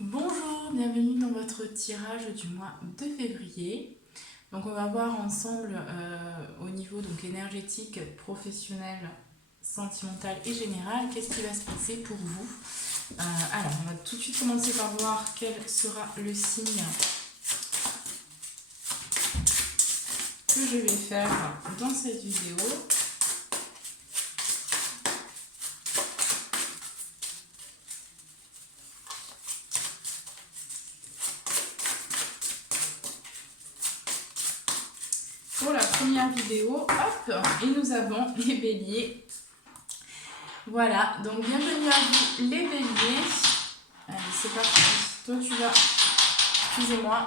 Bonjour, bienvenue dans votre tirage du mois de février. Donc on va voir ensemble au niveau donc énergétique, professionnel, sentimental et général, qu'est-ce qui va se passer pour vous. Alors on va tout de suite commencer par voir quel sera le signe que je vais faire dans cette vidéo. Pour la première vidéo, hop, et nous avons les béliers. Voilà, donc bienvenue à vous les béliers. Allez, c'est parti. Toi tu vas, excusez-moi,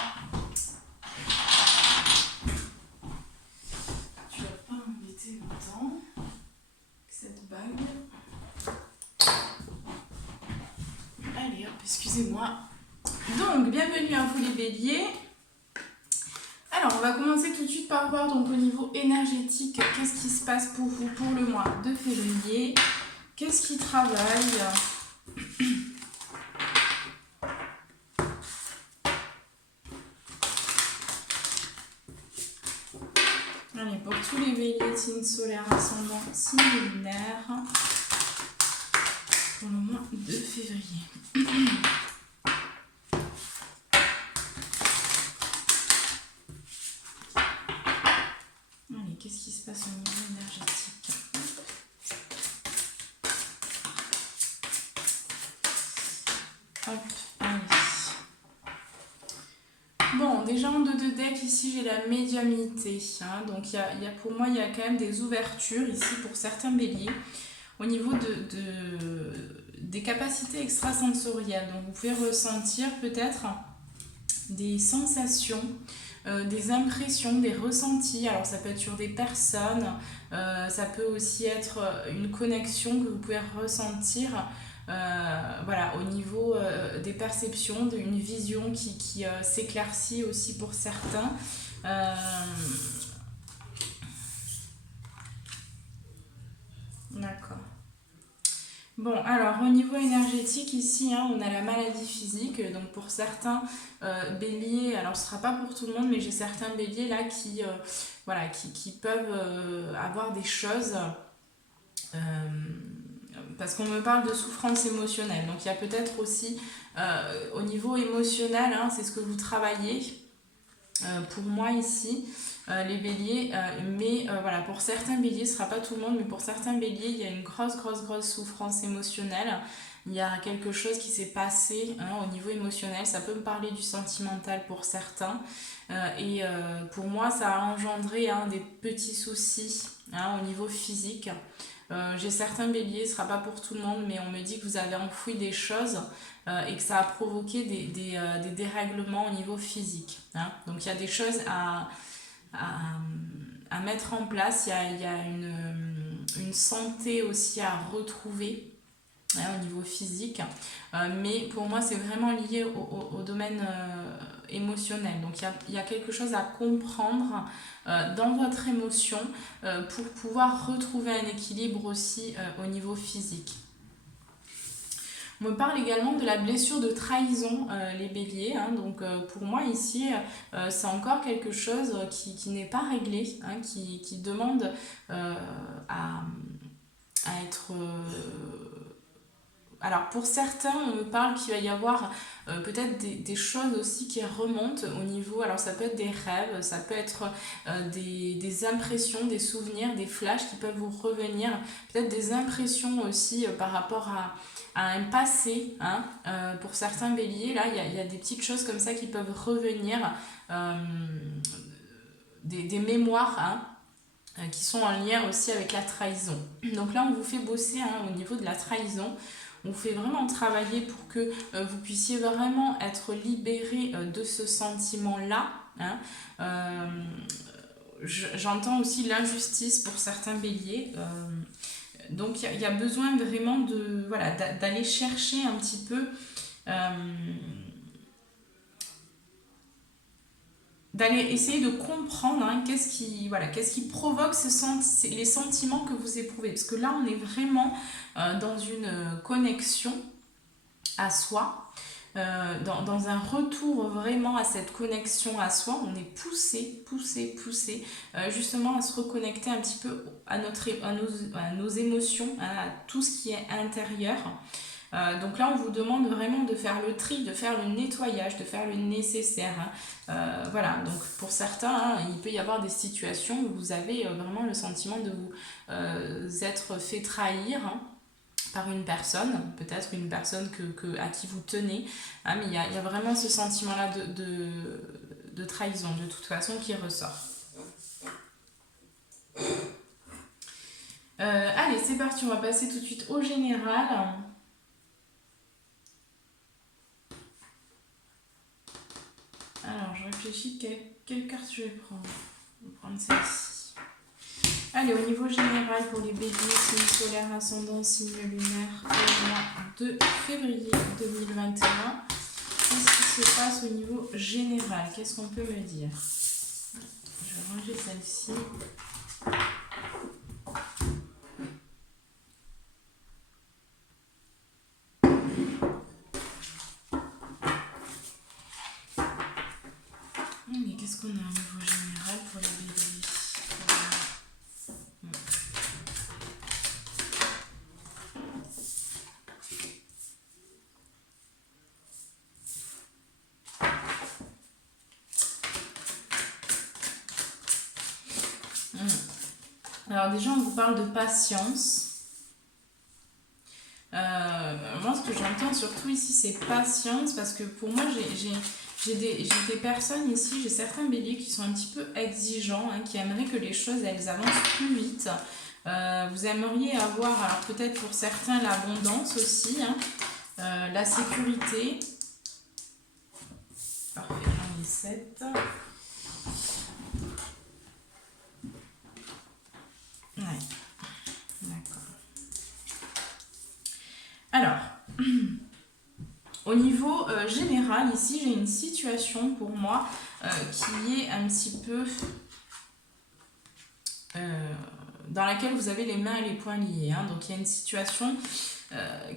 tu vas pas m'embêter longtemps. Cette bague. Allez hop, excusez-moi. Donc, bienvenue à vous les béliers. Alors, on va commencer tout de suite par voir donc au niveau énergétique, qu'est-ce qui se passe pour vous pour le mois de février. Qu'est-ce qui travaille? Allez, pour tous les béliers, signes solaires, ascendant, signes lunaires, pour le mois de février. Allez, qu'est-ce qui se passe au niveau énergétique? Hop, allez. Bon, déjà en 2 de deck, ici j'ai la médiumnité. Donc pour moi, il y a quand même des ouvertures ici pour certains béliers au niveau des capacités extrasensorielles. Donc vous pouvez ressentir peut-être des sensations, des impressions, des ressentis. Alors ça peut être sur des personnes, ça peut aussi être une connexion que vous pouvez ressentir. Voilà, au niveau des perceptions, d'une vision qui s'éclaircit aussi pour certains. D'accord. Bon, alors au niveau énergétique, ici, on a la maladie physique. Donc pour certains béliers, alors ce ne sera pas pour tout le monde, mais j'ai certains béliers là qui peuvent avoir des choses. Parce qu'on me parle de souffrance émotionnelle. Donc il y a peut-être aussi au niveau émotionnel, c'est ce que vous travaillez. Pour moi ici, les béliers, mais voilà, pour certains béliers, ce ne sera pas tout le monde, mais pour certains béliers, il y a une grosse souffrance émotionnelle. Il y a quelque chose qui s'est passé au niveau émotionnel. Ça peut me parler du sentimental pour certains. Et pour moi, ça a engendré des petits soucis au niveau physique. J'ai certains béliers, ce ne sera pas pour tout le monde, mais on me dit que vous avez enfoui des choses et que ça a provoqué des dérèglements au niveau physique. Donc il y a des choses à mettre en place, il y a une santé aussi à retrouver au niveau physique. Mais pour moi, c'est vraiment lié au domaine émotionnel. Donc il y a quelque chose à comprendre dans votre émotion pour pouvoir retrouver un équilibre aussi au niveau physique. On me parle également de la blessure de trahison, les béliers. Donc pour moi ici, c'est encore quelque chose qui n'est pas réglé, qui demande à être... Alors pour certains, on me parle qu'il va y avoir peut-être des choses aussi qui remontent au niveau, alors ça peut être des rêves, ça peut être des impressions, des souvenirs, des flashs qui peuvent vous revenir, peut-être des impressions aussi par rapport à un passé. Pour certains béliers, là il y a des petites choses comme ça qui peuvent revenir, des mémoires qui sont en lien aussi avec la trahison. Donc là on vous fait bosser au niveau de la trahison. On vous fait vraiment travailler pour que vous puissiez vraiment être libéré de ce sentiment-là. J'entends aussi l'injustice pour certains béliers. Donc il y a besoin vraiment d'aller chercher un petit peu, d'aller essayer de comprendre qu'est-ce qui provoque les sentiments que vous éprouvez. Parce que là, on est vraiment dans une connexion à soi. dans un retour vraiment à cette connexion à soi. On est poussé, justement à se reconnecter un petit peu à nos émotions, hein, à tout ce qui est intérieur. Donc là, on vous demande vraiment de faire le tri, de faire le nettoyage, de faire le nécessaire. Hein. Voilà, donc pour certains, hein, il peut y avoir des situations où vous avez vraiment le sentiment de vous être fait trahir. Hein, par une personne, peut-être une personne à qui vous tenez, hein, mais il y a vraiment ce sentiment-là de trahison, de toute façon, qui ressort. Allez, c'est parti, on va passer tout de suite au général. Alors, je réfléchis quelle carte je vais prendre. Je vais prendre celle-ci. Allez, au niveau général pour les béliers, signe solaire, ascendant, signe lunaire, pour le mois de février 2021. Qu'est-ce qui se passe au niveau général? Qu'est-ce qu'on peut me dire? Je vais ranger celle-ci. Mais qu'est-ce qu'on a au niveau général pour les béliers? Alors déjà, on vous parle de patience. Moi, ce que j'entends surtout ici, c'est patience, parce que pour moi, j'ai des personnes ici, j'ai certains béliers qui sont un petit peu exigeants, hein, qui aimeraient que les choses, elles avancent plus vite. Vous aimeriez avoir, alors peut-être pour certains, l'abondance aussi, hein, la sécurité. Parfait, j'en ai 7. Ouais, d'accord. Alors, au niveau général, ici, j'ai une situation pour moi qui est un petit peu dans laquelle vous avez les mains et les poings liés. Hein. Donc, il y a une situation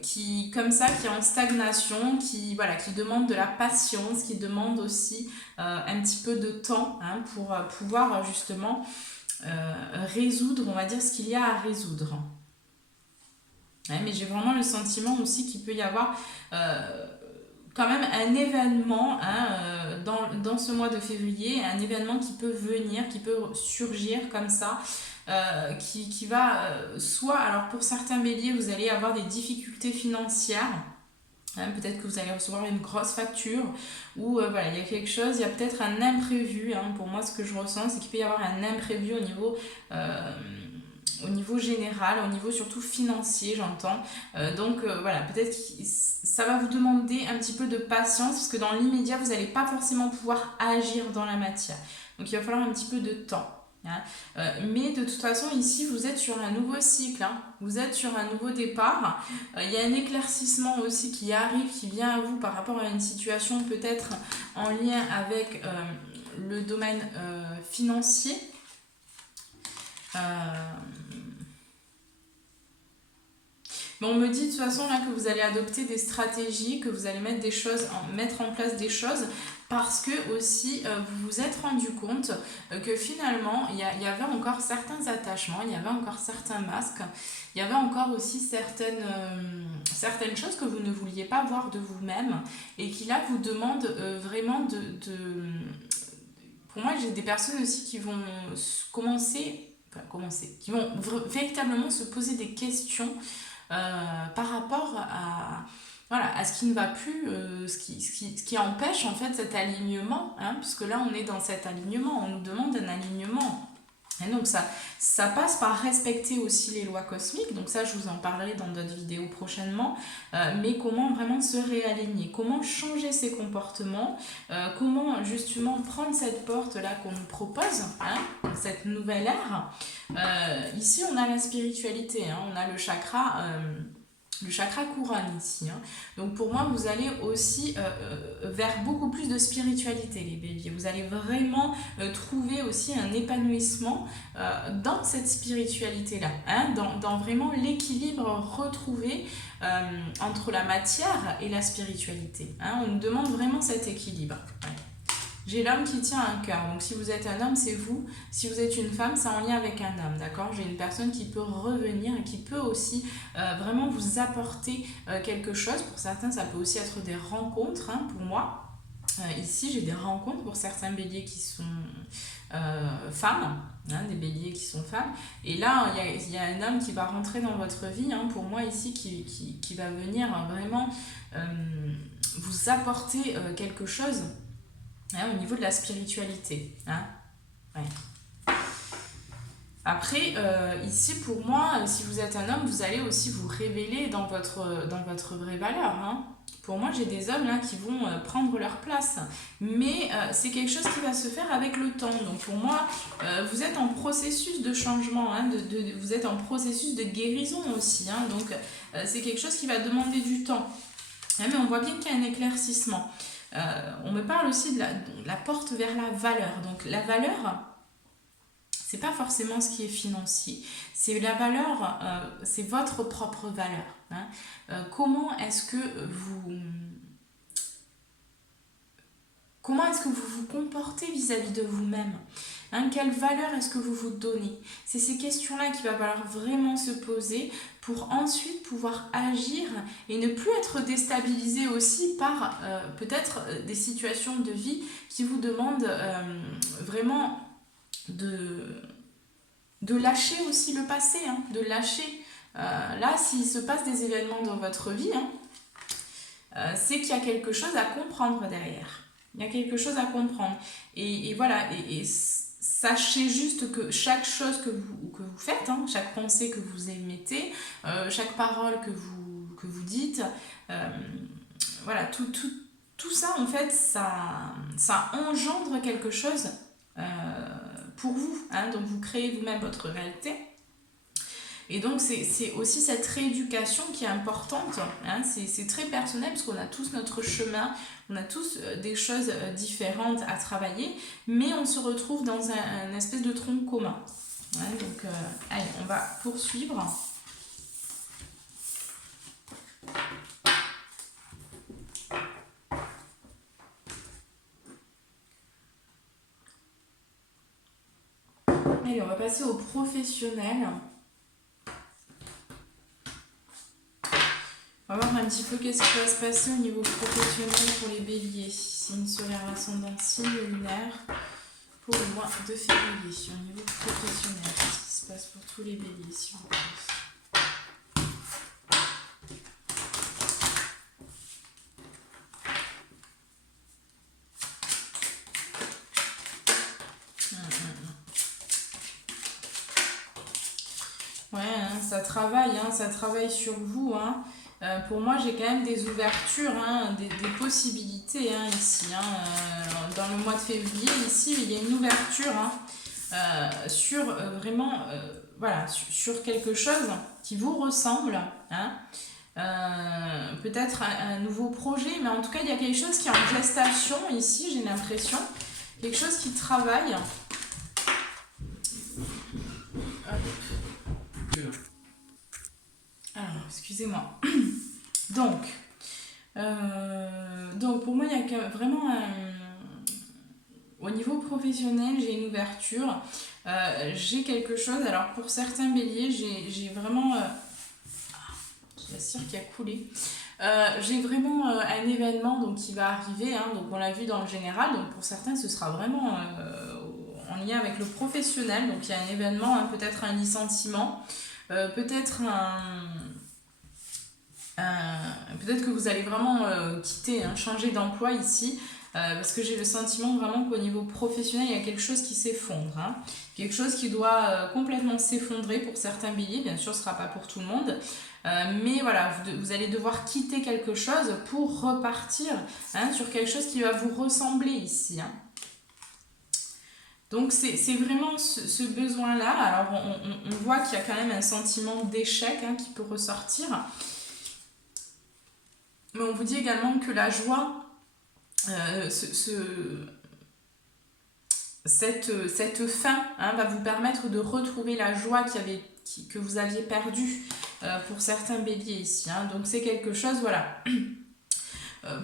qui, comme ça, qui est en stagnation, qui demande de la patience, qui demande aussi un petit peu de temps, hein, pour pouvoir justement résoudre, on va dire, ce qu'il y a à résoudre. Ouais, mais j'ai vraiment le sentiment aussi qu'il peut y avoir quand même un événement, hein, dans ce mois de février, un événement qui peut venir, qui peut surgir comme ça, qui va soit, alors pour certains béliers, vous allez avoir des difficultés financières. Hein, peut-être que vous allez recevoir une grosse facture, ou voilà, il y a quelque chose, il y a peut-être un imprévu. Hein. Pour moi, ce que je ressens, c'est qu'il peut y avoir un imprévu au niveau général, au niveau surtout financier, j'entends. Donc voilà, peut-être que ça va vous demander un petit peu de patience, parce que dans l'immédiat, vous n'allez pas forcément pouvoir agir dans la matière. Donc il va falloir un petit peu de temps. Hein. Mais de toute façon, ici, vous êtes sur un nouveau cycle, hein. Vous êtes sur un nouveau départ. Il y a un éclaircissement aussi qui arrive, qui vient à vous par rapport à une situation peut-être en lien avec le domaine financier. Mais on me dit de toute façon là que vous allez adopter des stratégies, que vous allez mettre en place des choses, parce que aussi vous vous êtes rendu compte que finalement il y avait encore certains attachements, il y avait encore certains masques, il y avait encore aussi certaines choses que vous ne vouliez pas voir de vous-même, et qui là vous demandent vraiment pour moi, j'ai des personnes aussi qui vont qui vont véritablement se poser des questions par rapport à ce qui ne va plus, ce qui empêche en fait cet alignement, hein, puisque là on est dans cet alignement, on nous demande un alignement. Et donc ça passe par respecter aussi les lois cosmiques, donc ça je vous en parlerai dans d'autres vidéos prochainement, mais comment vraiment se réaligner, comment changer ses comportements, comment justement prendre cette porte-là qu'on nous propose, hein, cette nouvelle ère. Ici on a la spiritualité, hein, on a le chakra le chakra couronne ici. Hein. Donc pour moi, vous allez aussi vers beaucoup plus de spiritualité, les béliers. Vous allez vraiment trouver aussi un épanouissement dans cette spiritualité-là, hein, dans vraiment l'équilibre retrouvé entre la matière et la spiritualité. Hein. On nous demande vraiment cet équilibre. Ouais. J'ai l'homme qui tient un cœur. Donc si vous êtes un homme, c'est vous. Si vous êtes une femme, c'est en lien avec un homme. D'accord? J'ai une personne qui peut revenir et qui peut aussi vraiment vous apporter quelque chose. Pour certains, ça peut aussi être des rencontres. Hein, pour moi, ici, j'ai des rencontres pour certains béliers qui sont femmes. Hein, des béliers qui sont femmes. Et là, il y a un homme qui va rentrer dans votre vie. Hein, pour moi, ici, qui va venir vraiment vous apporter quelque chose. Hein, au niveau de la spiritualité. Hein. Ouais. Après, ici pour moi, si vous êtes un homme, vous allez aussi vous révéler dans votre vraie valeur. Hein. Pour moi, j'ai des hommes là qui vont prendre leur place. Mais c'est quelque chose qui va se faire avec le temps. Donc pour moi, vous êtes en processus de changement. Hein, vous êtes en processus de guérison aussi. Hein, donc c'est quelque chose qui va demander du temps. Hein, mais on voit bien qu'il y a un éclaircissement. On me parle aussi de la porte vers la valeur. Donc la valeur, c'est pas forcément ce qui est financier. C'est la valeur, c'est votre propre valeur. Hein. Comment est-ce que vous vous comportez vis-à-vis de vous-même? Hein, quelle valeur est-ce que vous vous donnez? C'est ces questions-là qu'il va falloir vraiment se poser pour ensuite pouvoir agir et ne plus être déstabilisé aussi par peut-être des situations de vie qui vous demandent vraiment de lâcher aussi le passé, hein, de lâcher. Là, s'il se passe des événements dans votre vie, hein, c'est qu'il y a quelque chose à comprendre derrière. Il y a quelque chose à comprendre. Et voilà, et sachez juste que chaque chose que vous faites, hein, chaque pensée que vous émettez, chaque parole que vous dites, voilà, tout ça, en fait, ça engendre quelque chose pour vous. Hein, donc, vous créez vous-même votre réalité. Et donc, c'est aussi cette rééducation qui est importante. Hein, c'est très personnel parce qu'on a tous notre chemin, on a tous des choses différentes à travailler, mais on se retrouve dans un espèce de tronc commun. Ouais, donc, allez, on va poursuivre. Allez, on va passer au professionnel. On va voir un petit peu qu'est-ce qui va se passer au niveau professionnel pour les béliers. Signe solaire ascendant, signe lunaire pour le mois de février. Au niveau professionnel, qu'est-ce qui se passe pour tous les béliers, s'il vous plaît? Ouais, hein, ça travaille sur vous. Hein. Pour moi, j'ai quand même des ouvertures, hein, des possibilités hein, ici. Hein. Dans le mois de février, ici, il y a une ouverture hein, sur vraiment, voilà, sur quelque chose qui vous ressemble. Hein. Peut-être un nouveau projet, mais en tout cas, il y a quelque chose qui est en gestation ici, j'ai l'impression. Quelque chose qui travaille. Alors, excusez-moi. Donc pour moi, il y a vraiment au niveau professionnel, j'ai une ouverture. J'ai quelque chose. Alors, pour certains béliers, j'ai vraiment... j'ai la cire qui a coulé. J'ai vraiment un événement donc, qui va arriver. Hein, donc, on l'a vu dans le général. Donc, pour certains, ce sera vraiment en lien avec le professionnel. Donc, il y a un événement, hein, peut-être un licenciement. Peut-être peut-être que vous allez vraiment quitter, hein, changer d'emploi ici, parce que j'ai le sentiment vraiment qu'au niveau professionnel, il y a quelque chose qui s'effondre. Hein, quelque chose qui doit complètement s'effondrer pour certains béliers, bien sûr ce ne sera pas pour tout le monde, mais voilà, vous allez devoir quitter quelque chose pour repartir hein, sur quelque chose qui va vous ressembler ici. Hein. Donc c'est vraiment ce besoin-là. Alors on voit qu'il y a quand même un sentiment d'échec hein, qui peut ressortir. Mais on vous dit également que la joie, cette fin va vous permettre de retrouver la joie que vous aviez perdue pour certains béliers ici. Donc c'est quelque chose, voilà.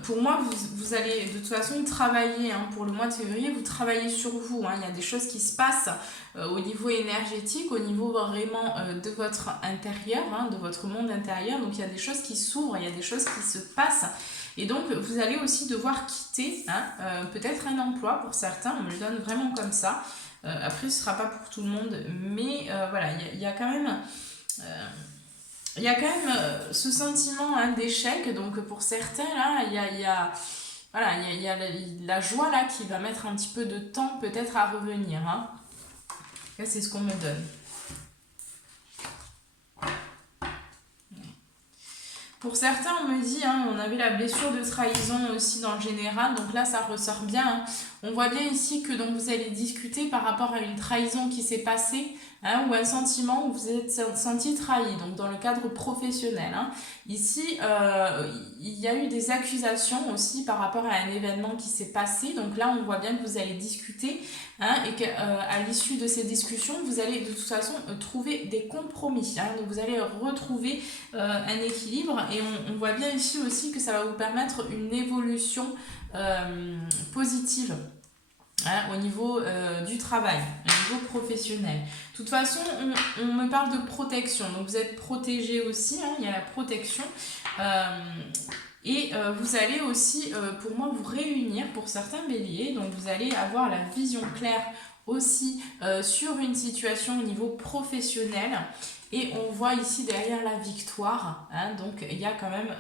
Pour moi, vous allez de toute façon travailler pour le mois de février, vous travaillez sur vous. Il y a des choses qui se passent au niveau énergétique, au niveau vraiment de votre intérieur, de votre monde intérieur. Donc il y a des choses qui s'ouvrent, il y a des choses qui se passent. Et donc vous allez aussi devoir quitter peut-être un emploi pour certains, on me le donne vraiment comme ça. Après, ce ne sera pas pour tout le monde, mais voilà, il y a quand même... il y a quand même ce sentiment d'échec, donc pour certains, là, il y a la joie là qui va mettre un petit peu de temps peut-être à revenir. Là, c'est ce qu'on me donne. Pour certains, on me dit, on avait la blessure de trahison aussi dans le général, donc là, ça ressort bien. On voit bien ici que donc, vous allez discuter par rapport à une trahison qui s'est passée, ou un sentiment où vous êtes senti trahi, donc dans le cadre professionnel. Ici, il y a eu des accusations aussi par rapport à un événement qui s'est passé, donc là, on voit bien que vous allez discuter, et qu'à l'issue de ces discussions, vous allez de toute façon trouver des compromis, donc vous allez retrouver un équilibre, et on voit bien ici aussi que ça va vous permettre une évolution positive au niveau du travail, au niveau professionnel. De toute façon, on me parle de protection, donc vous êtes protégé aussi, il y a la protection. Et vous allez aussi, pour moi, vous réunir pour certains béliers, donc vous allez avoir la vision claire aussi sur une situation au niveau professionnel. Et on voit ici derrière la victoire, donc il y a quand même,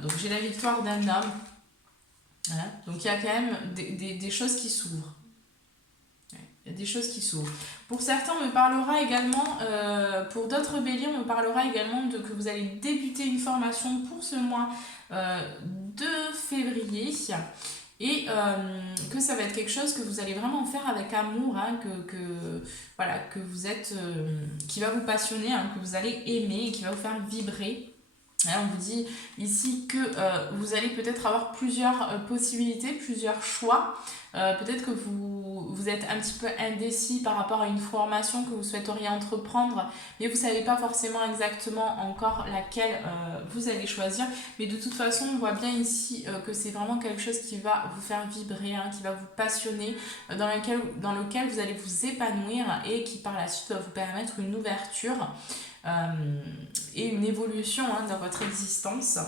donc j'ai la victoire d'un homme, donc il y a quand même des choses qui s'ouvrent. Il y a des choses qui s'ouvrent. Pour certains, on me parlera également, pour d'autres béliers, on me parlera également que vous allez débuter une formation pour ce mois de février. Et que ça va être quelque chose que vous allez vraiment faire avec amour, que vous êtes, qui va vous passionner, que vous allez aimer et qui va vous faire vibrer. On vous dit ici que vous allez peut-être avoir plusieurs possibilités, plusieurs choix. Peut-être que vous êtes un petit peu indécis par rapport à une formation que vous souhaiteriez entreprendre, mais vous ne savez pas forcément exactement encore laquelle vous allez choisir. Mais de toute façon, on voit bien ici que c'est vraiment quelque chose qui va vous faire vibrer, qui va vous passionner, dans lequel vous allez vous épanouir et qui par la suite va vous permettre une ouverture et une évolution dans votre existence.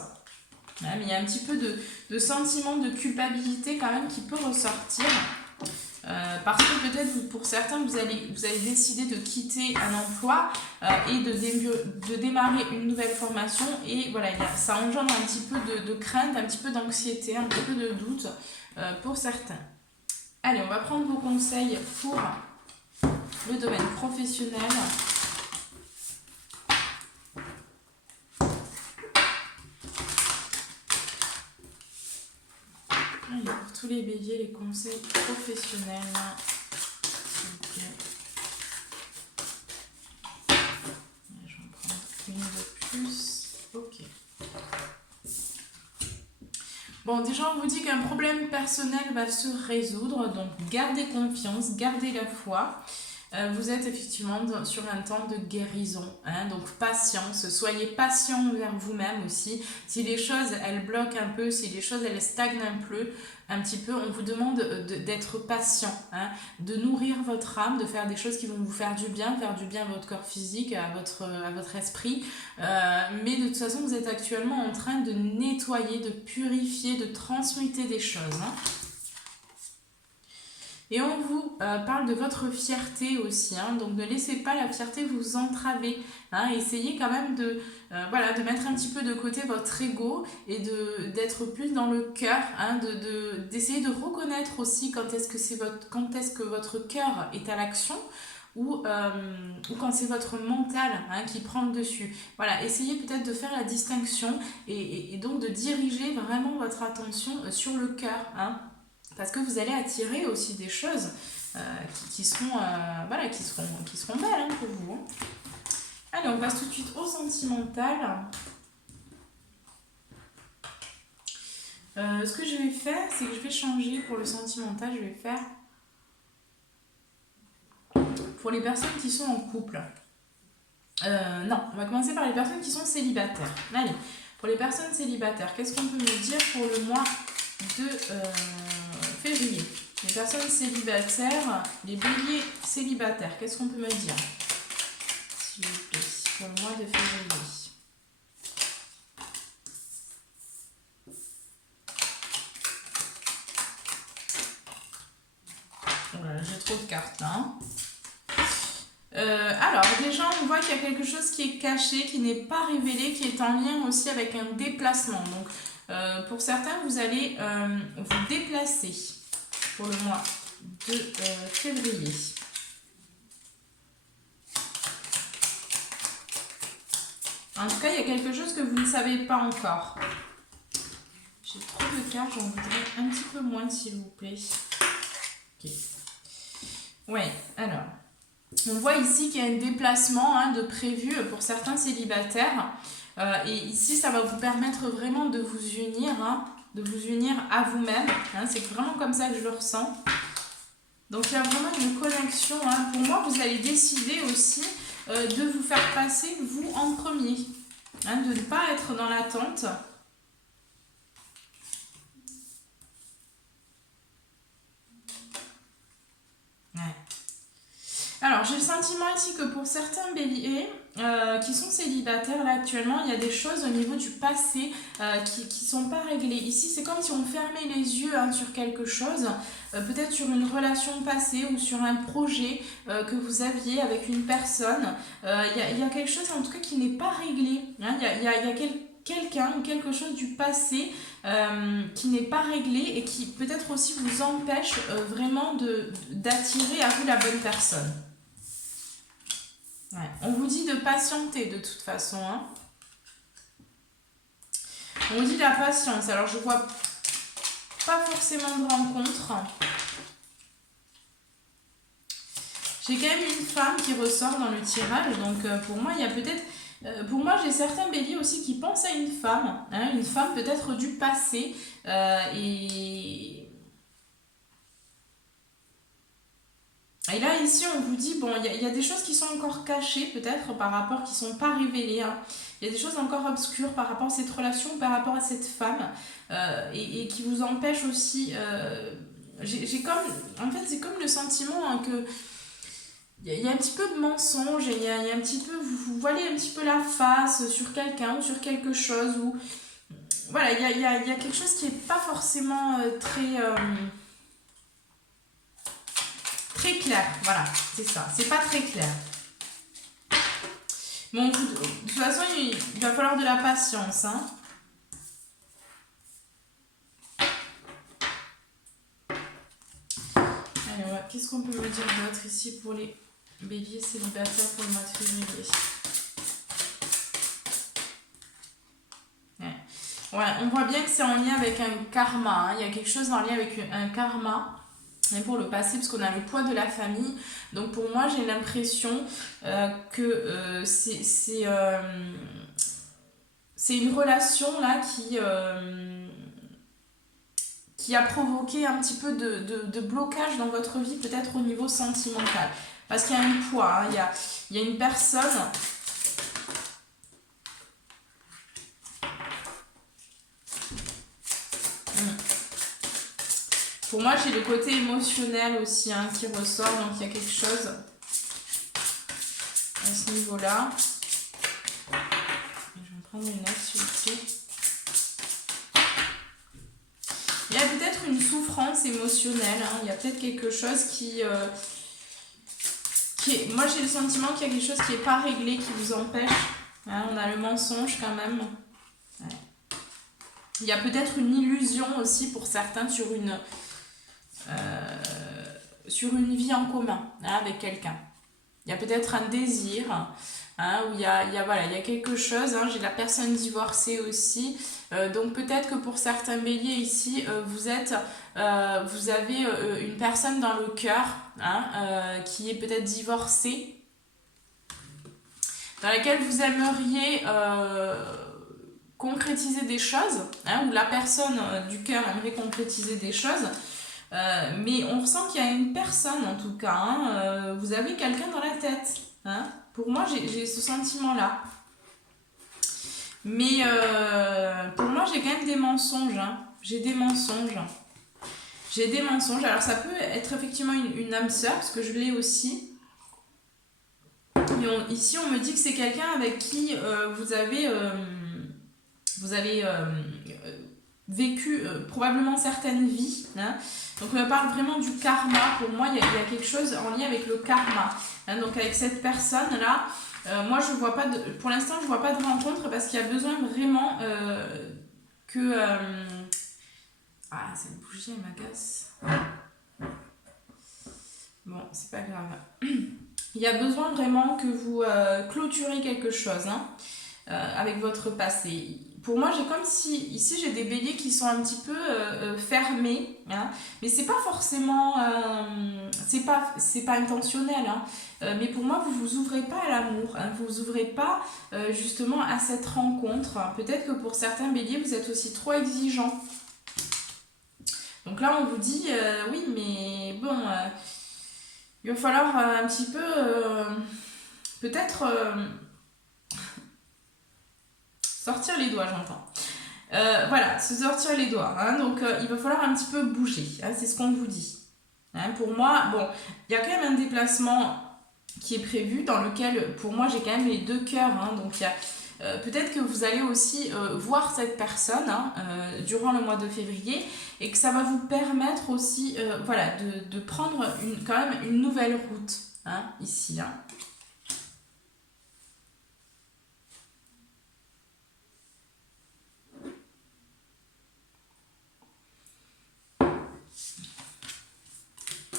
Mais il y a un petit peu de sentiment de culpabilité quand même qui peut ressortir. Parce que peut-être pour certains, vous allez décider de quitter un emploi et de démarrer une nouvelle formation. Et voilà, ça engendre un petit peu de crainte, un petit peu d'anxiété, un petit peu de doute pour certains. Allez, on va prendre vos conseils pour le domaine professionnel. Allez, pour tous les béliers, les conseils professionnels. Okay. Je vais en prendre une de plus. Ok. Bon, déjà, on vous dit qu'un problème personnel va se résoudre. Donc, gardez confiance, gardez la foi. Vous êtes effectivement sur un temps de guérison, donc patience, soyez patient envers vous-même aussi. Si les choses elles bloquent un peu, si les choses elles stagnent un petit peu, on vous demande d'être patient, de nourrir votre âme, de faire des choses qui vont vous faire du bien à votre corps physique, à votre esprit. Mais de toute façon, vous êtes actuellement en train de nettoyer, de purifier, de transmuter des choses. Et on vous parle de votre fierté aussi, donc ne laissez pas la fierté vous entraver. Essayez quand même de mettre un petit peu de côté votre ego et d'être plus dans le cœur, d'essayer de reconnaître aussi quand est-ce que votre cœur est à l'action ou quand c'est votre mental qui prend le dessus. Voilà, essayez peut-être de faire la distinction et donc de diriger vraiment votre attention sur le cœur. Parce que vous allez attirer aussi des choses qui seront belles pour vous. Allez, on passe tout de suite au sentimental. Ce que je vais faire, c'est que je vais changer pour le sentimental. Je vais faire pour les personnes qui sont en couple. Non, on va commencer par les personnes qui sont célibataires. Allez, pour les personnes célibataires, qu'est-ce qu'on peut me dire pour le mois de février? Les personnes célibataires, les béliers célibataires, qu'est-ce qu'on peut me dire, s'il vous plaît, pour le mois de février? Voilà, j'ai trop de cartes là. Alors, déjà, on voit qu'il y a quelque chose qui est caché, qui n'est pas révélé, qui est en lien aussi avec un déplacement. Donc, pour certains, vous allez vous déplacer pour le mois de février. En tout cas, il y a quelque chose que vous ne savez pas encore. J'ai trop de cartes, j'en voudrais un petit peu moins, s'il vous plaît. Ok. Ouais, alors... On voit ici qu'il y a un déplacement de prévu pour certains célibataires. Et ici, ça va vous permettre vraiment de vous unir, à vous-même. C'est vraiment comme ça que je le ressens. Donc, il y a vraiment une connexion. Pour moi, vous allez décider aussi de vous faire passer, vous, en premier. De ne pas être dans l'attente. Ouais. Alors, j'ai le sentiment ici que pour certains béliers qui sont célibataires là actuellement, il y a des choses au niveau du passé qui ne sont pas réglées. Ici, c'est comme si on fermait les yeux sur quelque chose, peut-être sur une relation passée ou sur un projet que vous aviez avec une personne. Il y a quelque chose en tout cas qui n'est pas réglé. Il y a quelqu'un ou quelque chose du passé qui n'est pas réglé et qui peut-être aussi vous empêche vraiment d'attirer à vous la bonne personne. Ouais. On vous dit de patienter de toute façon. On vous dit de la patience. Alors je vois pas forcément de rencontre. J'ai quand même une femme qui ressort dans le tirage. Donc pour moi, il y a peut-être... pour moi, j'ai certains béliers aussi qui pensent à une femme. Une femme peut-être du passé. Et là, ici, on vous dit, bon, il y a des choses qui sont encore cachées, peut-être, par rapport, qui ne sont pas révélées. Il y a des choses encore obscures par rapport à cette relation, par rapport à cette femme, et qui vous empêchent aussi... j'ai comme... En fait, c'est comme le sentiment que... Il y a un petit peu de mensonge, il y a un petit peu... Vous voilez un petit peu la face sur quelqu'un ou sur quelque chose, ou... Voilà, il y a quelque chose qui n'est pas forcément très clair, voilà, c'est ça, c'est pas très clair. Bon, de toute façon, il va falloir de la patience. Alors, qu'est-ce qu'on peut me dire d'autre ici pour les béliers célibataires pour le mois de février? Ouais, on voit bien que c'est en lien avec un karma. Il y a quelque chose en lien avec un karma. Et pour le passé, parce qu'on a le poids de la famille. Donc pour moi, j'ai l'impression que c'est une relation là qui a provoqué un petit peu de blocage dans votre vie, peut-être au niveau sentimental. Parce qu'il y a un poids, il y a une personne... Pour moi, j'ai le côté émotionnel aussi qui ressort, donc il y a quelque chose à ce niveau-là. Je vais prendre une note, s'il vous plaît. Il y a peut-être une souffrance émotionnelle, il y a peut-être quelque chose qui est... Moi, j'ai le sentiment qu'il y a quelque chose qui n'est pas réglé, qui vous empêche. On a le mensonge quand même. Ouais. Il y a peut-être une illusion aussi pour certains sur une vie en commun avec quelqu'un. Il y a peut-être un désir où il y a quelque chose. J'ai la personne divorcée aussi. Donc peut-être que pour certains béliers ici, vous avez une personne dans le cœur qui est peut-être divorcée, dans laquelle vous aimeriez concrétiser des choses, hein, ou la personne du cœur aimerait concrétiser des choses, mais on ressent qu'il y a une personne en tout cas, hein, vous avez quelqu'un dans la tête. Hein. Pour moi, j'ai ce sentiment-là. Mais pour moi, j'ai quand même des mensonges. Hein. J'ai des mensonges. J'ai des mensonges. Alors, ça peut être effectivement une âme sœur, parce que je l'ai aussi. Mais ici, on me dit que c'est quelqu'un avec qui vous avez vécu probablement certaines vies. Hein. Donc, on me parle vraiment du karma. Pour moi, il y a quelque chose en lien avec le karma. Hein. Donc, avec cette personne-là, moi, je vois pas pour l'instant, je vois pas de rencontre parce qu'il y a besoin vraiment que... Ah, cette bougie, elle m'agace. Bon, c'est pas grave. Il y a besoin vraiment que vous clôturez quelque chose, hein, avec votre passé. Pour moi, j'ai comme si, ici, j'ai des béliers qui sont un petit peu fermés, hein, mais c'est pas forcément, c'est pas intentionnel, hein, mais pour moi, vous vous ouvrez pas à l'amour, hein, vous vous ouvrez pas justement à cette rencontre. Peut-être que pour certains béliers, vous êtes aussi trop exigeants. Donc là, on vous dit, oui, mais bon, il va falloir un petit peu, peut-être... sortir les doigts, j'entends. Voilà, se sortir les doigts. Hein, donc, il va falloir un petit peu bouger. Hein, c'est ce qu'on vous dit. Hein, pour moi, bon, il y a quand même un déplacement qui est prévu dans lequel, pour moi, j'ai quand même les deux cœurs. Hein, donc, il y a peut-être que vous allez aussi voir cette personne hein, durant le mois de février et que ça va vous permettre aussi voilà, de prendre quand même une nouvelle route hein, ici. Hein.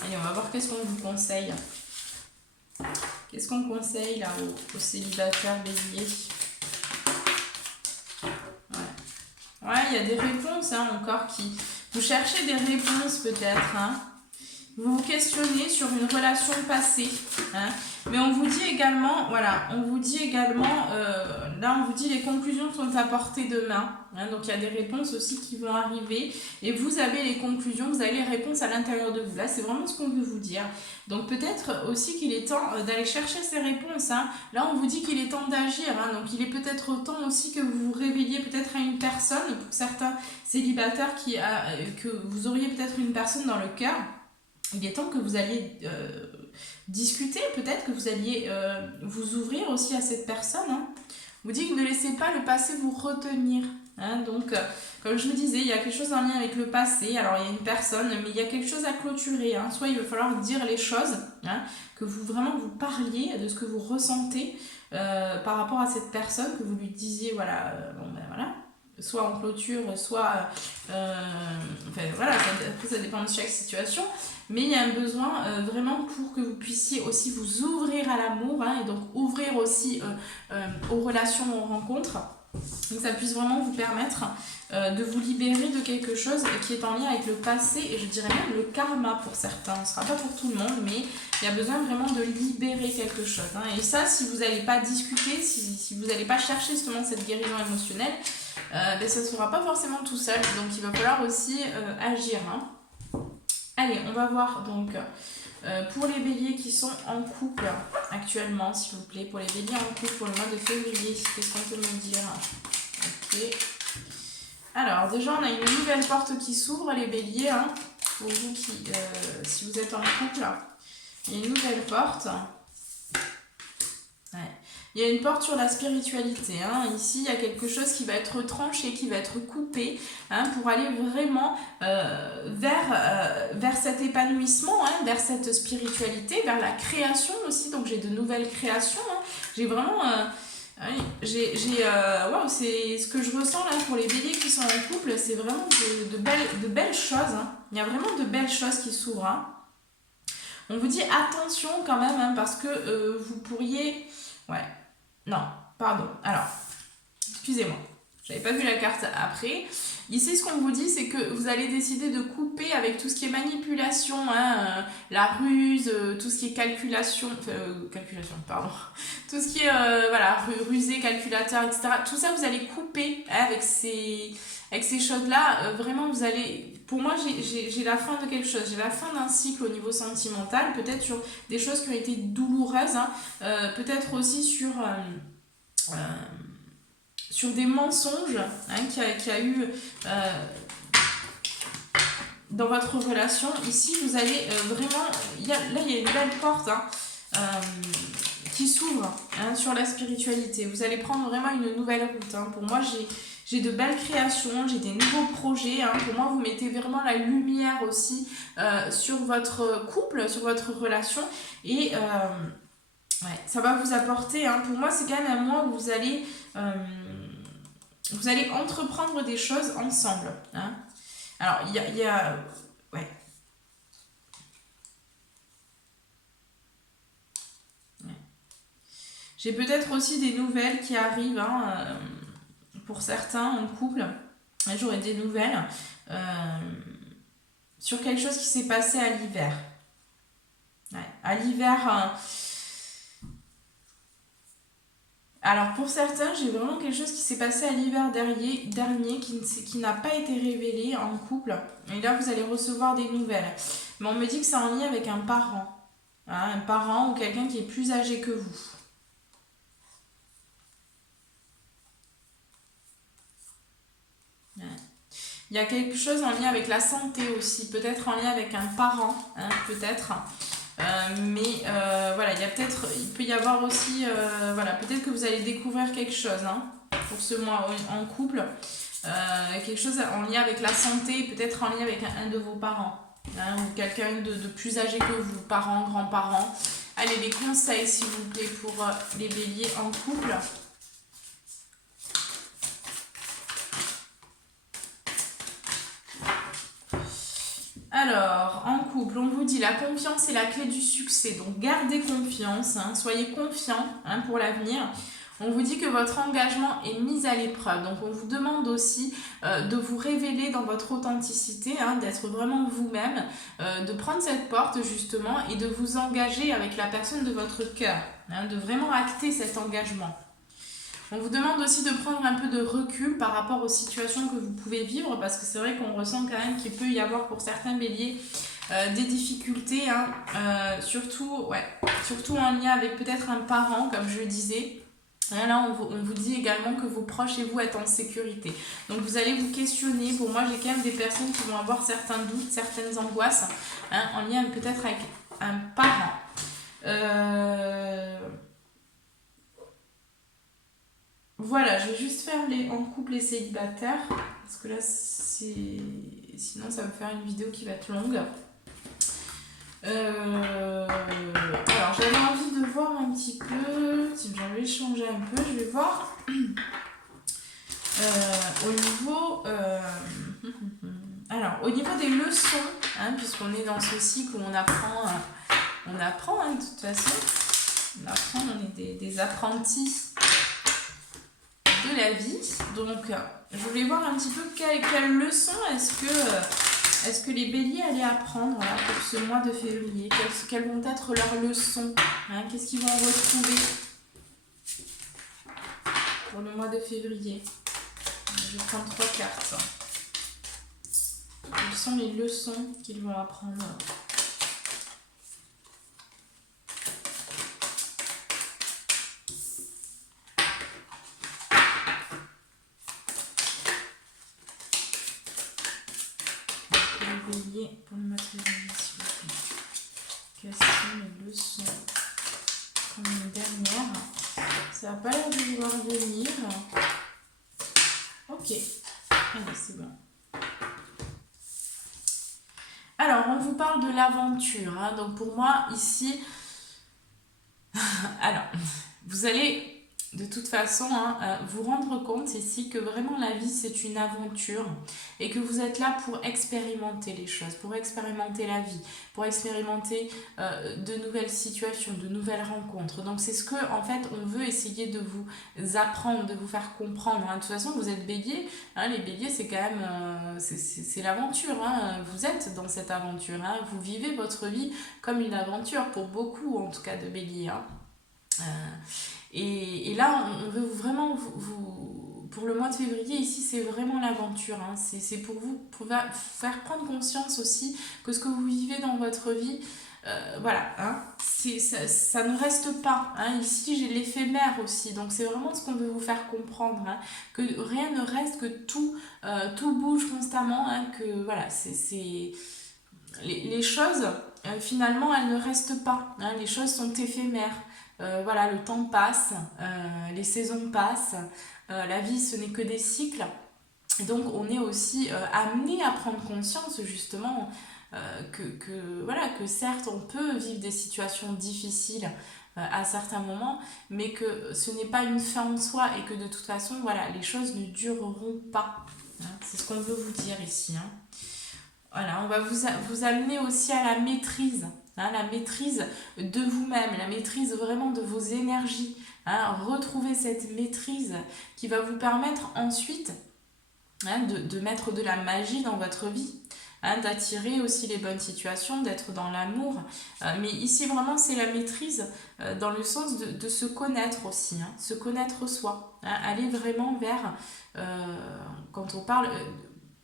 Allez, on va voir qu'est-ce qu'on vous conseille. Qu'est-ce qu'on conseille là aux célibataires béliers? Ouais, il y a des réponses hein, encore qui... Vous cherchez des réponses peut-être. Hein. Vous vous questionnez sur une relation passée. Hein. Mais on vous dit également, voilà, on vous dit également, là on vous dit les conclusions sont à portée de main. Hein, donc il y a des réponses aussi qui vont arriver. Et vous avez les conclusions, vous avez les réponses à l'intérieur de vous. Là c'est vraiment ce qu'on veut vous dire. Donc peut-être aussi qu'il est temps d'aller chercher ces réponses. Hein. Là on vous dit qu'il est temps d'agir. Hein, donc il est peut-être temps aussi que vous vous réveilliez peut-être à une personne. Pour certains célibataires que vous auriez peut-être une personne dans le cœur. Il est temps que vous alliez discuter, peut-être que vous alliez vous ouvrir aussi à cette personne. Hein. Vous dites que ne laissez pas le passé vous retenir. Hein. Donc, comme je vous disais, il y a quelque chose en lien avec le passé. Alors, il y a une personne, mais il y a quelque chose à clôturer. Hein. Soit il va falloir dire les choses, hein, que vous vraiment vous parliez de ce que vous ressentez par rapport à cette personne, que vous lui disiez, voilà, bon ben voilà. Soit en clôture, soit... enfin voilà, après ça dépend de chaque situation. Mais il y a un besoin vraiment pour que vous puissiez aussi vous ouvrir à l'amour hein, et donc ouvrir aussi aux relations, aux rencontres. Donc ça puisse vraiment vous permettre de vous libérer de quelque chose qui est en lien avec le passé et je dirais même le karma pour certains. Ce ne sera pas pour tout le monde, mais il y a besoin vraiment de libérer quelque chose. Hein. Et ça, si vous n'allez pas discuter, si vous n'allez pas chercher justement cette guérison émotionnelle, ben, ça ne se fera pas forcément tout seul. Donc il va falloir aussi agir. Hein. Allez, on va voir donc pour les béliers qui sont en couple actuellement, s'il vous plaît. Pour les béliers en couple pour le mois de février, qu'est-ce qu'on peut me dire? Ok. Alors, déjà, on a une nouvelle porte qui s'ouvre, les béliers. Hein, pour vous qui, si vous êtes en couple, il y a une nouvelle porte. Ouais. Il y a une porte sur la spiritualité. Hein. Ici, il y a quelque chose qui va être tranché, qui va être coupé hein, pour aller vraiment vers cet épanouissement, hein, vers cette spiritualité, vers la création aussi. Donc, j'ai de nouvelles créations. Hein. J'ai vraiment... wow, c'est ce que je ressens là pour les béliers qui sont en couple. C'est vraiment de belles choses. Hein. Il y a vraiment de belles choses qui s'ouvrent. Hein. On vous dit attention quand même, hein, parce que vous pourriez... Ouais. Non, pardon. Alors, excusez-moi. j'avais pas vu la carte après. Ici, ce qu'on vous dit, c'est que vous allez décider de couper avec tout ce qui est manipulation, hein, la ruse, tout ce qui est calculation, pardon, tout ce qui est voilà, rusé, calculateur, etc. Tout ça, vous allez couper hein, avec ces choses-là. Vraiment, vous allez... Pour moi, j'ai la fin de quelque chose. J'ai la fin d'un cycle au niveau sentimental, peut-être sur des choses qui ont été douloureuses, hein, peut-être aussi sur des mensonges hein, qu'il y a eu dans votre relation. Ici, vous allez vraiment... il y a une belle porte hein, qui s'ouvre hein, sur la spiritualité. Vous allez prendre vraiment une nouvelle route. Hein. Pour moi, j'ai de belles créations, j'ai des nouveaux projets. Hein. Pour moi, vous mettez vraiment la lumière aussi sur votre couple, sur votre relation. Et ouais, ça va vous apporter... Hein. Pour moi, c'est quand même un mois où vous allez entreprendre des choses ensemble. Hein. Alors, il y a... Ouais. J'ai peut-être aussi des nouvelles qui arrivent, hein, pour certains en couple. J'aurai des nouvelles sur quelque chose qui s'est passé à l'hiver. Ouais. À l'hiver... Alors pour certains, j'ai vraiment quelque chose qui s'est passé à l'hiver dernier qui n'a pas été révélé en couple. Et là, vous allez recevoir des nouvelles. Mais on me dit que c'est en lien avec un parent. Hein, un parent ou quelqu'un qui est plus âgé que vous. Ouais. Il y a quelque chose en lien avec la santé aussi. Peut-être en lien avec un parent. Hein, peut-être. Mais voilà, il peut y avoir aussi, voilà, peut-être que vous allez découvrir quelque chose hein, pour ce mois en couple, quelque chose en lien avec la santé, peut-être en lien avec un de vos parents, hein, ou quelqu'un de plus âgé que vous, parents, grands-parents. Allez, les conseils s'il vous plaît pour les béliers en couple. Alors, en couple, on vous dit la confiance est la clé du succès. Donc, gardez confiance, hein, soyez confiants hein, pour l'avenir. On vous dit que votre engagement est mis à l'épreuve. Donc, on vous demande aussi de vous révéler dans votre authenticité, hein, d'être vraiment vous-même, de prendre cette porte justement et de vous engager avec la personne de votre cœur, hein, de vraiment acter cet engagement. On vous demande aussi de prendre un peu de recul par rapport aux situations que vous pouvez vivre parce que c'est vrai qu'on ressent quand même qu'il peut y avoir pour certains béliers des difficultés, hein, surtout en lien avec peut-être un parent comme je le disais. Là, on vous dit également que vos proches et vous êtes en sécurité. Donc vous allez vous questionner. Pour moi, j'ai quand même des personnes qui vont avoir certains doutes, certaines angoisses hein, en lien peut-être avec un parent. Voilà, je vais juste faire en couple et célibataire parce que là, sinon ça va me faire une vidéo qui va être longue. Alors, j'avais envie de voir un petit peu, si j'avais changé un peu, je vais voir au niveau... alors, au niveau des leçons, hein, puisqu'on est dans ce cycle où on apprend hein, de toute façon, on est des apprentis de la vie. Donc, je voulais voir un petit peu quelles leçons est-ce que les béliers allaient apprendre là, pour ce mois de février. Quelles vont être leurs leçons hein, qu'est-ce qu'ils vont retrouver pour le mois de février. Je vais prendre 3 cartes. Quelles sont les leçons qu'ils vont apprendre? Pour le matériel, s'il vous plaît. Quelles sont les leçons comme une dernière? Ça n'a pas l'air de vouloir venir. Ok, allez, c'est bon. Alors, on vous parle de l'aventure. Donc, pour moi, ici, alors, vous allez de toute façon, hein, vous rendre compte ici que vraiment la vie c'est une aventure et que vous êtes là pour expérimenter les choses, pour expérimenter la vie, pour expérimenter de nouvelles situations, de nouvelles rencontres. Donc c'est ce que en fait on veut essayer de vous apprendre, de vous faire comprendre. Hein. De toute façon vous êtes bélier, hein, les béliers c'est quand même c'est l'aventure. Hein. Vous êtes dans cette aventure, hein. Vous vivez votre vie comme une aventure pour beaucoup en tout cas de béliers. Hein. Et là, on veut vraiment pour le mois de février, ici, c'est vraiment l'aventure. Hein. C'est pour vous faire prendre conscience aussi que ce que vous vivez dans votre vie, voilà, hein, ça ne reste pas. Hein. Ici, j'ai l'éphémère aussi. Donc, c'est vraiment ce qu'on veut vous faire comprendre. Hein, que rien ne reste, que tout bouge constamment. Hein, que voilà, les choses, finalement, elles ne restent pas. Hein, les choses sont éphémères. Voilà, le temps passe, les saisons passent, la vie ce n'est que des cycles. Et donc on est aussi amené à prendre conscience justement voilà, que certes on peut vivre des situations difficiles à certains moments, mais que ce n'est pas une fin en soi et que de toute façon voilà, les choses ne dureront pas. Hein, c'est ce qu'on veut vous dire ici. Hein. Voilà, on va vous amener aussi à la maîtrise. Hein, la maîtrise de vous-même, la maîtrise vraiment de vos énergies. Hein, retrouver cette maîtrise qui va vous permettre ensuite de mettre de la magie dans votre vie, hein, d'attirer aussi les bonnes situations, d'être dans l'amour. Mais ici vraiment c'est la maîtrise dans le sens de se connaître aussi, hein, se connaître soi. Hein, aller vraiment vers, quand on parle...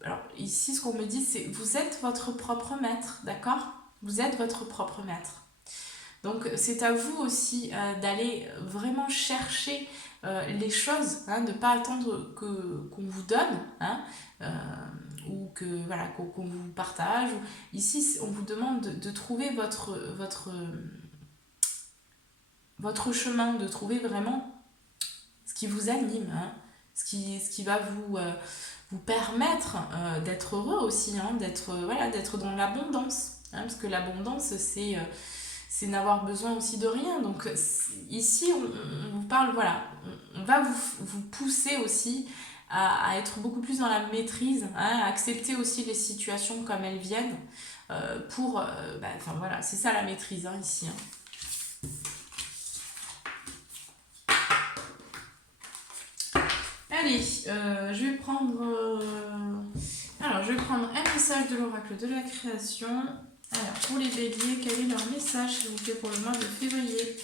alors ici ce qu'on me dit c'est vous êtes votre propre maître, d'accord ? Vous êtes votre propre maître. Donc c'est à vous aussi d'aller vraiment chercher les choses, hein, de ne pas attendre qu'on vous donne, hein, ou que voilà qu'on vous partage. Ici on vous demande de trouver votre chemin, de trouver vraiment ce qui vous anime, hein, ce qui va vous permettre d'être heureux aussi, hein, d'être dans l'abondance. Hein, parce que l'abondance, c'est n'avoir besoin aussi de rien. Donc ici, on vous parle, voilà, on va vous pousser aussi à être beaucoup plus dans la maîtrise, hein, à accepter aussi les situations comme elles viennent, voilà, c'est ça la maîtrise, hein, ici. Hein. Allez, je vais prendre un message de l'oracle de la création. Alors, pour les béliers, quel est leur message, s'il vous plaît, pour le mois de février ?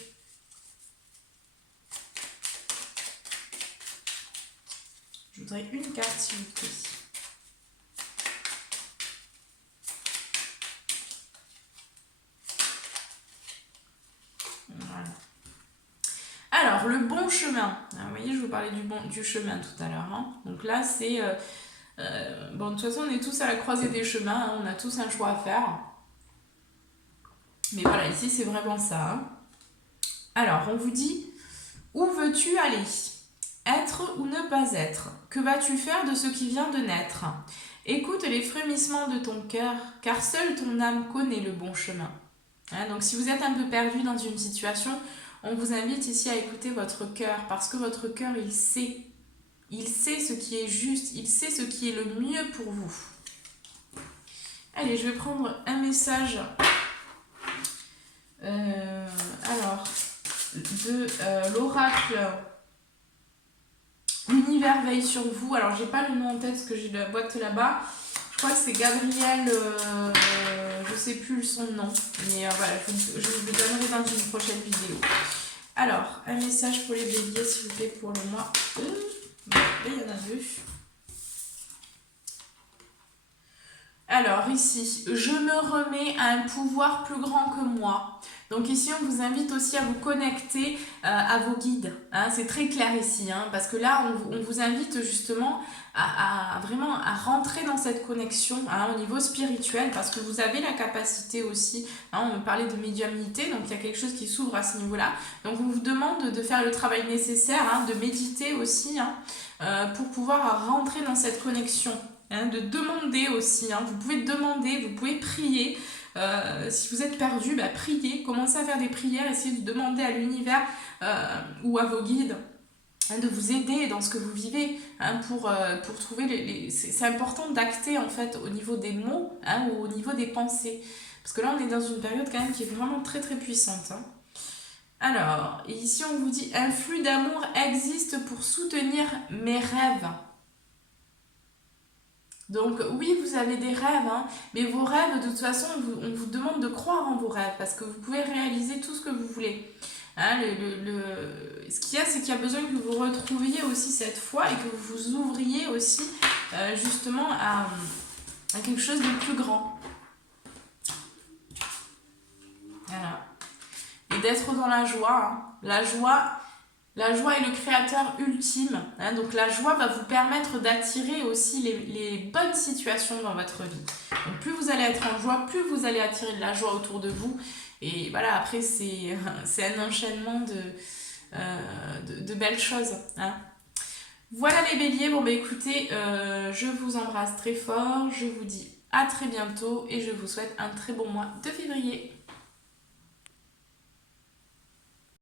Je voudrais une carte, s'il vous plaît. Voilà. Alors, le bon chemin. Vous voyez, je vous parlais du chemin tout à l'heure. Hein. Donc là, c'est... de toute façon, on est tous à la croisée des chemins. Hein. On a tous un choix à faire. Mais voilà, ici, c'est vraiment ça. Hein. Alors, on vous dit, où veux-tu aller ? Être ou ne pas être ? Que vas-tu faire de ce qui vient de naître ? Écoute les frémissements de ton cœur, car seule ton âme connaît le bon chemin. Hein, donc, si vous êtes un peu perdu dans une situation, on vous invite ici à écouter votre cœur, parce que votre cœur, il sait. Il sait ce qui est juste, il sait ce qui est le mieux pour vous. Allez, je vais prendre un message... de l'oracle L'univers veille sur vous. Alors j'ai pas le nom en tête parce que j'ai la boîte là-bas. Je crois que c'est Gabriel, je sais plus son nom, mais voilà, je vous le donnerai dans une prochaine vidéo. Alors, un message pour les béliers s'il vous plaît pour le mois. Là il y en a deux. Alors ici, je me remets à un pouvoir plus grand que moi. Donc ici, on vous invite aussi à vous connecter à vos guides. Hein, c'est très clair ici, hein, parce que là, on vous invite justement à vraiment à rentrer dans cette connexion, hein, au niveau spirituel, parce que vous avez la capacité aussi, hein, on me parlait de médiumnité, donc il y a quelque chose qui s'ouvre à ce niveau-là. Donc on vous demande de faire le travail nécessaire, hein, de méditer aussi, hein, pour pouvoir rentrer dans cette connexion. Hein, de demander aussi, hein. Vous pouvez demander, vous pouvez prier, si vous êtes perdu, priez, commencez à faire des prières, essayez de demander à l'univers ou à vos guides de vous aider dans ce que vous vivez, pour trouver c'est important d'acter en fait au niveau des mots, ou au niveau des pensées. Parce que là, on est dans une période quand même qui est vraiment très très puissante. Alors, ici on vous dit, un flux d'amour existe pour soutenir mes rêves. Donc oui, vous avez des rêves, mais vos rêves, de toute façon, on vous demande de croire en vos rêves, parce que vous pouvez réaliser tout ce que vous voulez. Ce qu'il y a, c'est qu'il y a besoin que vous retrouviez aussi cette foi et que vous vous ouvriez aussi justement à quelque chose de plus grand. Voilà. Et d'être dans la joie. La joie est le créateur ultime. Donc la joie va vous permettre d'attirer aussi les bonnes situations dans votre vie. Donc plus vous allez être en joie, plus vous allez attirer de la joie autour de vous. Et voilà, après c'est un enchaînement de belles choses. Voilà les béliers. Bon bah écoutez, je vous embrasse très fort. Je vous dis à très bientôt et je vous souhaite un très bon mois de février.